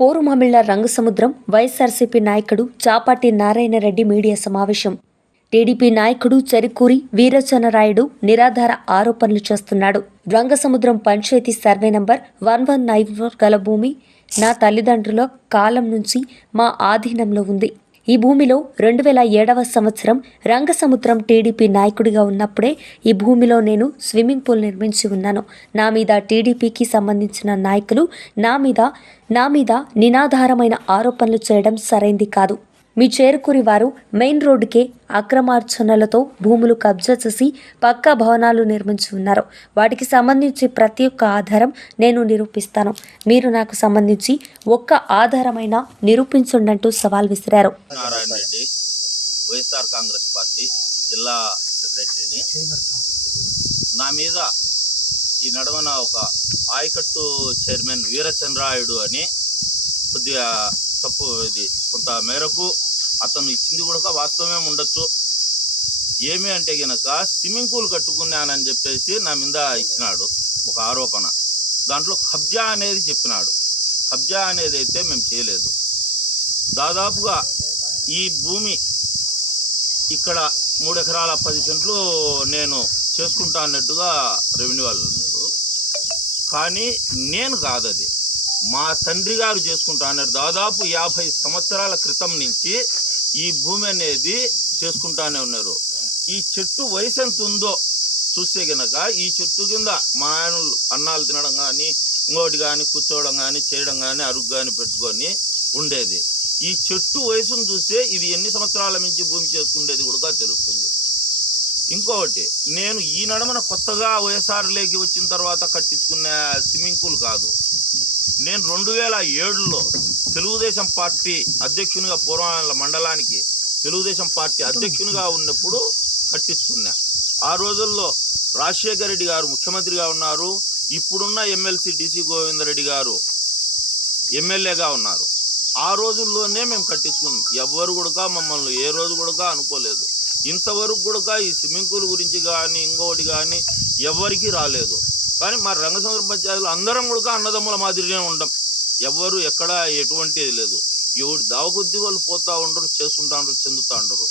Porumamilla Rangasamudram YSRCP నాయకుడు Chapati Narayanareddy media సమావేశం. TDP నాయకుడు చెరుకూరి వీరచనరాయుడు నిరాధార ఆరోపణలు చేస్తున్నాడు. Rangasamudram panchayat survey number one one nine గల భూమి నా తల్లిదండ్రుల కాలం నుంచి మా ఆధీనంలో ఉంది. ఈ భూమిలో రెండు వేల ఏడవ సంవత్సరం రంగసముద్రం టీడీపీ నాయకుడిగా ఉన్నప్పుడే ఈ భూమిలో నేను స్విమ్మింగ్ పూల్ నిర్మించి ఉన్నాను. నా మీద టీడీపీకి సంబంధించిన నాయకులు నా మీద నా మీద నినాధారమైన ఆరోపణలు చేయడం సరైంది కాదు. మీ చేరుకురి వారు మెయిన్ రోడ్డుకే అక్రమార్చనలతో భూములు కబ్జా చేసి పక్కా భవనాలు నిర్మించి ఉన్నారు వాటికి సంబంధించి ప్రతి ఒక్క ఆధారం నేను నిరూపిస్తాను. మీరు నాకు సంబంధించి ఒక్క ఆధారమైన నిరూపించండంటూ సవాల్ విసిరారు. నారాయణ వైఎస్ఆర్ కాంగ్రెస్ పార్టీ జిల్లా సెక్రటరీని. నా మీద ఈ నడవన ఒక ఆయకట్టు చైర్మన్ వీరచంద్రాయుడు అని కొద్దిగా తప్పు ఇది. కొంత మేరకు అతను ఇచ్చింది కూడా వాస్తవమే ఉండొచ్చు. ఏమి అంటే గనక స్విమ్మింగ్ పూల్ కట్టుకున్నానని చెప్పేసి నా మీద ఇచ్చినాడు ఒక ఆరోపణ. దాంట్లో కబ్జా అనేది చెప్పినాడు. కబ్జా అనేది అయితే మేము చేయలేదు. దాదాపుగా ఈ భూమి ఇక్కడ మూడు ఎకరాల పది సెంట్లు నేను చేసుకుంటా అన్నట్టుగా రెవెన్యూ వాళ్ళు ఉన్నారు కానీ నేను కాదది. మా తండ్రి గారు చేసుకుంటా అన్నారు దాదాపు యాభై సంవత్సరాల క్రితం నుంచి ఈ భూమి అనేది చేసుకుంటానే ఉన్నారు. ఈ చెట్టు వయసు ఎంత ఉందో చూస్తే గనక ఈ చెట్టు కింద మా ఆయనలు అన్నాలు తినడం కానీ ఇంకోటి కానీ కూర్చోవడం కానీ చేయడం కానీ అరుగు కానీ పెట్టుకొని ఉండేది. ఈ చెట్టు వయసును చూస్తే ఇది ఎన్ని సంవత్సరాల నుంచి భూమి చేసుకునేది కూడా తెలుస్తుంది. ఇంకొకటి నేను ఈ నడమన కొత్తగా వైఎస్ఆర్లోకి వచ్చిన తర్వాత కట్టించుకునే స్విమ్మింగ్ పూల్ కాదు. నేను రెండు వేల ఏడులో తెలుగుదేశం పార్టీ అధ్యక్షునిగా పూర్వాల మండలానికి తెలుగుదేశం పార్టీ అధ్యక్షునిగా ఉన్నప్పుడు కట్టించుకున్నా. ఆ రోజుల్లో రాజశేఖర రెడ్డి గారు ముఖ్యమంత్రిగా ఉన్నారు. ఇప్పుడున్న ఎమ్మెల్సీ డిసి గోవిందరెడ్డి గారు ఎమ్మెల్యేగా ఉన్నారు. ఆ రోజుల్లోనే మేము కట్టించుకున్నాం. ఎవ్వరు కూడా మమ్మల్ని ఏ రోజు కూడా అనుకోలేదు. ఇంతవరకు కూడా ఈ స్విమ్మింగ్ పూల్ గురించి కానీ ఇంకొకటి కానీ ఎవరికీ రాలేదు. కానీ మా రంగ పంచాయతీలో అందరం కూడా అన్నదమ్ముల మాదిరిగానే ఉంటాం ఎవ్వరు ఎక్కడ ఎటువంటిది లేదు. ఎవడు దావకొద్ది వాళ్ళు పోతూ ఉండరు చేస్తుంటా ఉండరు చెందుతా ఉండరు.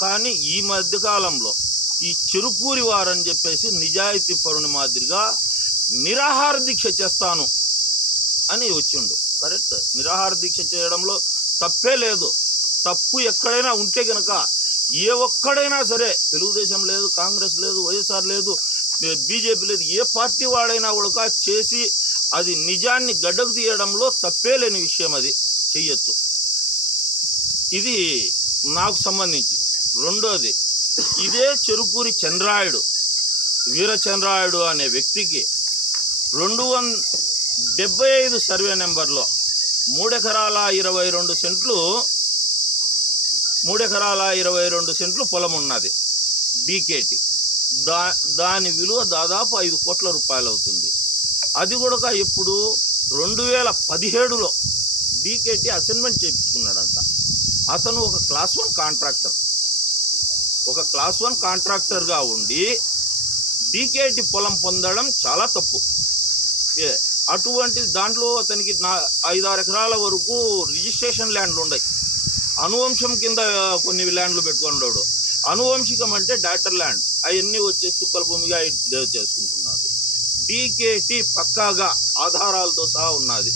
కానీ ఈ మధ్యకాలంలో ఈ చెరుకూరి వారని చెప్పేసి నిజాయితీ పరుని మాదిరిగా నిరాహార దీక్ష చేస్తాను అని వచ్చిండు. కరెక్ట్. నిరాహార దీక్ష చేయడంలో తప్పే లేదు. తప్పు ఎక్కడైనా ఉంటే గనక ఏ ఒక్కడైనా సరే తెలుగుదేశం లేదు కాంగ్రెస్ లేదు వైఎస్ఆర్ లేదు బీజేపీ లేదు ఏ పార్టీ వాడైనా కూడా చేసి అది నిజాన్ని గడ్డకు తీయడంలో తప్పే లేని విషయం అది. చెయ్యొచ్చు. ఇది నాకు సంబంధించి. రెండోది ఇదే చెరుకూరి చంద్రాయుడు వీరచంద్రాయుడు అనే వ్యక్తికి రెండు వన్ డెబ్బై ఐదు సర్వే నెంబర్లో మూడెకరాల ఇరవై రెండు సెంట్లు మూడెకరాల ఇరవై రెండు సెంట్లు పొలం ఉన్నది డీకేటీ. దా దాని విలువ దాదాపు ఐదు కోట్ల రూపాయలు అవుతుంది అది కూడా ఇప్పుడు రెండు వేల పదిహేడులో డీకేటీ అసైన్మెంట్ చేయించుకున్నాడంట. అతను ఒక క్లాస్ వన్ కాంట్రాక్టర్. ఒక క్లాస్ వన్ కాంట్రాక్టర్గా ఉండి డీకేటి పొలం పొందడం చాలా తప్పు. ఏ, అటువంటి దాంట్లో అతనికి నా ఐదారు ఎకరాల వరకు రిజిస్ట్రేషన్ ల్యాండ్లు ఉన్నాయి అనువంశం కింద కొన్ని ల్యాండ్లు పెట్టుకున్నాడు. అనువంశికం అంటే డాక్టర్ ల్యాండ్. అవన్నీ వచ్చేసి చుక్కల భూమిగా చేసుకుంటున్నారు. డీకేటీ పక్కాగా ఆధారాలతో సహా ఉన్నది.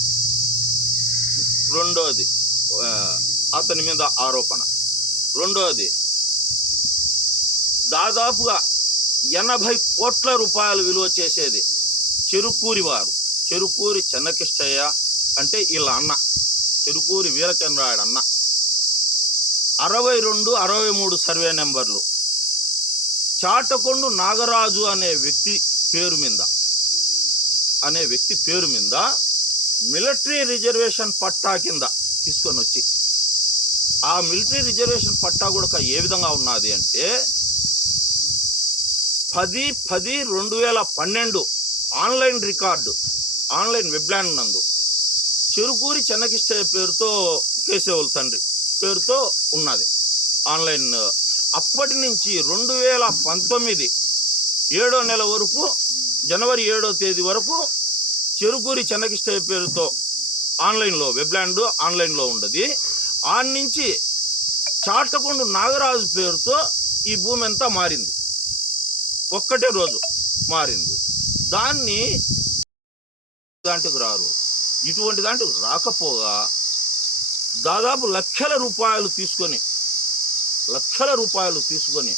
రెండోది అతని మీద ఆరోపణ. రెండోది దాదాపుగా ఎనభై కోట్ల రూపాయలు విలువ చేసేది చెరుకూరి వారు. చెరుకూరి చెన్నకిష్టయ్య అంటే వీళ్ళ అన్న. చెరుకూరి వీరచంద్రాయుడు అన్న. అరవై రెండు అరవై మూడు సర్వే నెంబర్లు. చాటకొండు నాగరాజు అనే వ్యక్తి పేరు మీద. అనే వ్యక్తి పేరు మీద మిలిటరీ రిజర్వేషన్ పట్టా కింద తీసుకొని వచ్చి ఆ మిలిటరీ రిజర్వేషన్ పట్టా కూడా ఏ విధంగా ఉన్నది అంటే పది పది రెండు వేల పన్నెండు ఆన్లైన్ రికార్డు ఆన్లైన్ వెబ్లాండ్ నందు చెరుకూరి చెన్నకిష్టయ్య పేరుతో కేశవుల తండ్రి పేరుతో ఉన్నది. ఆన్లైన్ అప్పటి నుంచి రెండు వేల పంతొమ్మిది ఏడో నెల వరకు జనవరి ఏడో తేదీ వరకు చెరుకూరి చెన్నకిష్టయ్య పేరుతో ఆన్లైన్లో వెబ్లాండ్ ఆన్లైన్లో ఉండదు. ఆ నుంచి చాటకొండ నాగరాజు పేరుతో ఈ భూమి అంతా మారింది. ఒక్కటే రోజు మారింది. దాన్ని దాంట్లోకి రారు. ఇటువంటి దాంట్లోకి రాకపోగా దాదాపు లక్షల రూపాయలు తీసుకొని లక్షల రూపాయలు తీసుకొని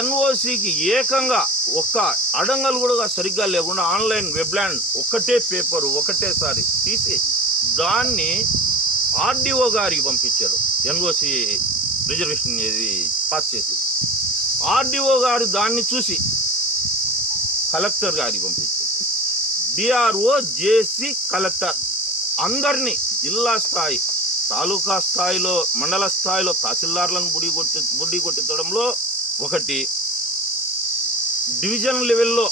ఎన్ఓసికి ఏకంగా ఒక్క అడంగలు కూడా సరిగ్గా లేకుండా ఆన్లైన్ వెబ్లాండ్ ఒకటే పేపరు ఒకటేసారి తీసి దాన్ని ఆర్డీఓ గారికి పంపించారు. ఎన్ఓసి రిజర్వేషన్ ఇది పాస్ చేసి. ఆర్డీఓ గారు దాన్ని చూసి కలెక్టర్ గారికి పంపించారు. డిఆర్ఓ జేసీ కలెక్టర్ అందరినీ జిల్లా స్థాయి తాలూకా స్థాయిలో మండల స్థాయిలో తహసీల్దార్లను బుడి కొట్టి బుడ్డి కొట్టించడంలో ఒకటి. డివిజన్ లెవెల్లో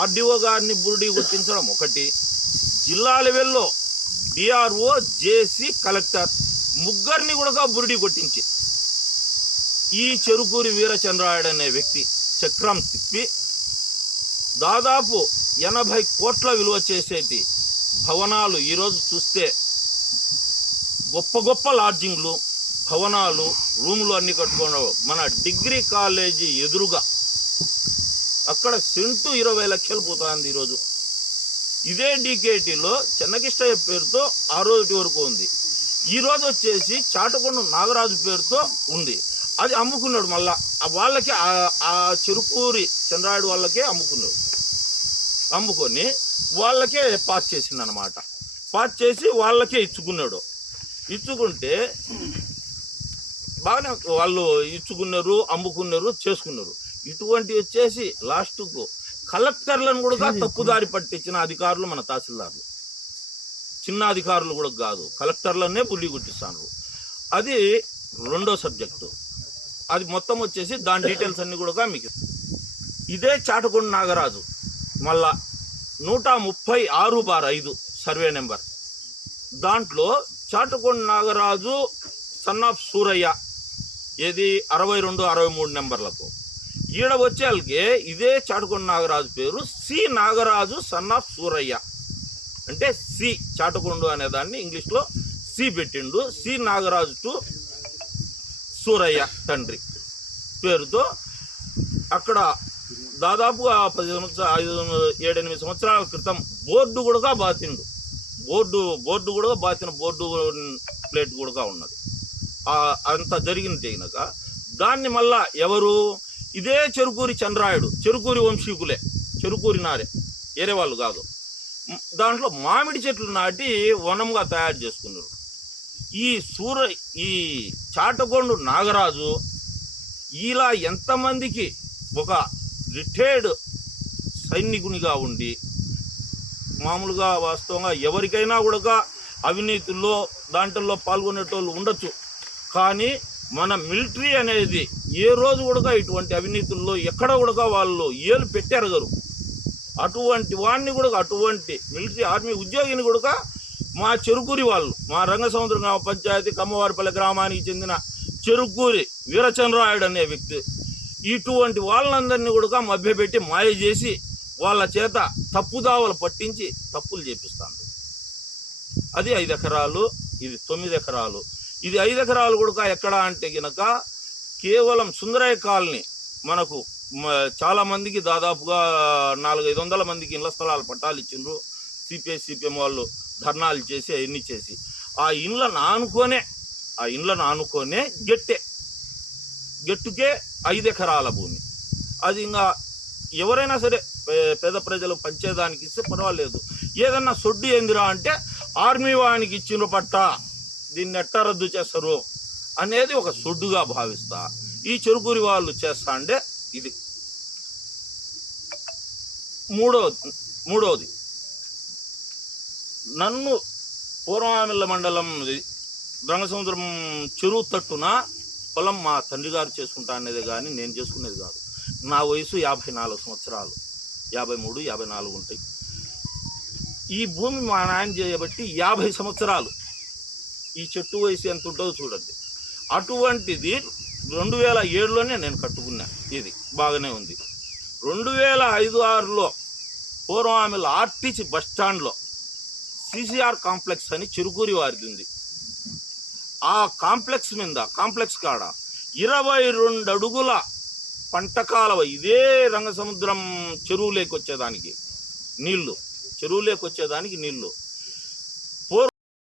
ఆర్డీఓ గారిని బుడి కొట్టించడం ఒకటి. జిల్లా లెవెల్లో డిఆర్ఓ జేసీ కలెక్టర్ ముగ్గురిని కూడా బురిడి కొట్టించి ఈ చెరుకూరి వీరచంద్రాయుడు అనే వ్యక్తి చక్రం తిప్పి దాదాపు ఎనభై కోట్ల విలువ చేసేటి భవనాలు ఈరోజు చూస్తే గొప్ప గొప్ప లాడ్జింగ్లు భవనాలు రూములు అన్నీ కట్టుకున్న మన డిగ్రీ కాలేజీ ఎదురుగా. అక్కడ సెంటు ఇరవై లక్షలు పోతుంది ఈరోజు. ఇదే డీకేటీలో చెన్నకిష్టయ్య పేరుతో ఆ రోజు వరకు ఉంది. ఈ రోజు వచ్చేసి చాటకొండ నాగరాజు పేరుతో ఉంది. అది అమ్ముకున్నాడు మళ్ళా. వాళ్ళకి ఆ- చెరుకూరి చంద్రాయుడు వాళ్ళకే అమ్ముకున్నాడు. అమ్ముకొని వాళ్ళకే పాస్ చేసిందనమాట పాస్ చేసి వాళ్ళకే ఇచ్చుకున్నాడు. ఇచ్చుకుంటే బాగానే వాళ్ళు ఇచ్చుకున్నారు అమ్ముకున్నారు చేసుకున్నారు. ఇటువంటి వచ్చేసి లాస్ట్కు కలెక్టర్లను కూడా తప్పుదారి పట్టించిన అధికారులు మన తహసీల్దార్లు. చిన్న అధికారులు కూడా కాదు కలెక్టర్లనే పుల్లి గుట్టిస్తాను అది రెండో సబ్జెక్టు. అది మొత్తం వచ్చేసి దాని డీటెయిల్స్ అన్ని కూడా మీకు ఇదే చాటకొండ నాగరాజు. మళ్ళా నూట ముప్పై ఆరు బార్ ఐదు సర్వే నెంబర్. దాంట్లో చాటుకొండ నాగరాజు సన్ ఆఫ్ సూరయ్య. ఏది? అరవై రెండు అరవై మూడు నెంబర్లకు. ఈడ వచ్చేళ్ళకి ఇదే చాటుకొండ నాగరాజు పేరు C Nagaraju son of Surayya. అంటే సి చాటుకొండు అనే దాన్ని ఇంగ్లీష్లో సి పెట్టిండు. సి నాగరాజు టు సూరయ్య తండ్రి పేరుతో అక్కడ దాదాపుగా పది సంవత్సరాలు ఐదు ఏడెనిమిది సంవత్సరాల క్రితం బోర్డు కూడా బాతిండు. బోర్డు బోర్డు కూడా బాతిన బోర్డు ప్లేట్ కూడా ఉన్నది. అంత జరిగిన తెగినాక దాన్ని మళ్ళా ఎవరు? ఇదే చెరుకూరి చంద్రాయుడు చెరుకూరి వంశీకులే చెరుకూరి నారే వేరే వాళ్ళు కాదు. దాంట్లో మామిడి చెట్లు నాటి వనంగా తయారు చేసుకున్నారు. ఈ సూర ఈ చాటగొండు నాగరాజు ఇలా ఎంతమందికి ఒక రిటైర్డ్ సైనికునిగా ఉండి మామూలుగా వాస్తవంగా ఎవరికైనా కూడా అవినీతుల్లో దాంట్లో పాల్గొనేటోళ్ళు ఉండొచ్చు. కానీ మన మిలిటరీ అనేది ఏ రోజు కూడా ఇటువంటి అవినీతుల్లో ఎక్కడ కూడా వాళ్ళు ఏలు పెట్టారు అటువంటి వాడిని కూడా అటువంటి మిలిటరీ ఆర్మీ ఉద్యోగిని కూడా మా చెరుకూరి వాళ్ళు మా రంగసముద్ర గ్రామ పంచాయతీ కమ్మవారిపల్లి గ్రామానికి చెందిన చెరుకూరి వీరచంద్రాయుడు అనే వ్యక్తి ఇటువంటి వాళ్ళందరినీ కూడా మభ్యపెట్టి మాయ చేసి వాళ్ళ చేత తప్పుదావలు పట్టించి తప్పులు చేపిస్తాను అది ఐదు ఎకరాలు ఇది తొమ్మిది ఎకరాలు. ఇది ఐదు ఎకరాలు కూడా ఎక్కడ అంటే గనక కేవలం సుందరయ్య కాలనీ మనకు మ- చాలా మందికి దాదాపుగా నాలుగైదు వందల మందికి ఇళ్ళ స్థలాలు పట్టాలు ఇచ్చిండ్రు. సిపిఐ సిపిఎం వాళ్ళు ధర్నాలు చేసి అవన్నీ చేసి. ఆ ఇండ్లను ఆనుకోనే ఆ ఇండ్లను ఆనుకోనే గెట్టే. గెట్టుకే ఐదు ఎకరాల భూమి. అది ఇంకా ఎవరైనా సరే పే- పేద ప్రజలు పంచేదానికి ఇస్తే పర్వాలేదు. ఏదన్నా సొడ్డు ఏందిరా అంటే ఆర్మీ వానికి ఇచ్చిన పట్ట దీన్ని ఎట్టా రద్దు చేస్తారు అనేది ఒక సొడ్డుగా భావిస్తా. ఈ చెరుకూరి వాళ్ళు చేస్తా అంటే ఇది. మూడో మూడోది నన్ను పూర్వామిల్ల మండలం బ్రహ్మసముద్రం చెరువు తట్టున పొలం మా తండ్రి గారు చేసుకుంటా అనేది కానీ నేను చేసుకునేది కాదు. నా వయసు యాభై నాలుగు సంవత్సరాలు. యాభై మూడు యాభై నాలుగు ఉంటాయి. ఈ భూమి మా నాయన చేయబట్టి యాభై సంవత్సరాలు. ఈ చెట్టు వయసు ఎంత ఉంటుందో చూడండి. అటువంటిది రెండు వేల ఏడులోనే నేను కట్టుకున్నా. ఇది బాగానే ఉంది. రెండు వేల ఐదు ఆరులో పూర్వం ఆమె ఆర్టీసీ బస్ స్టాండ్లో సిసిఆర్ కాంప్లెక్స్ అని చిరుకూరి వారిది ఉంది. ఆ కాంప్లెక్స్ మీద కాంప్లెక్స్ కాడ ఇరవై రెండు అడుగుల పంట కాలువ ఇదే రంగసముద్రం చెరువులోకి వచ్చేదానికి నీళ్ళు చెరువులోకి వచ్చేదానికి నీళ్ళు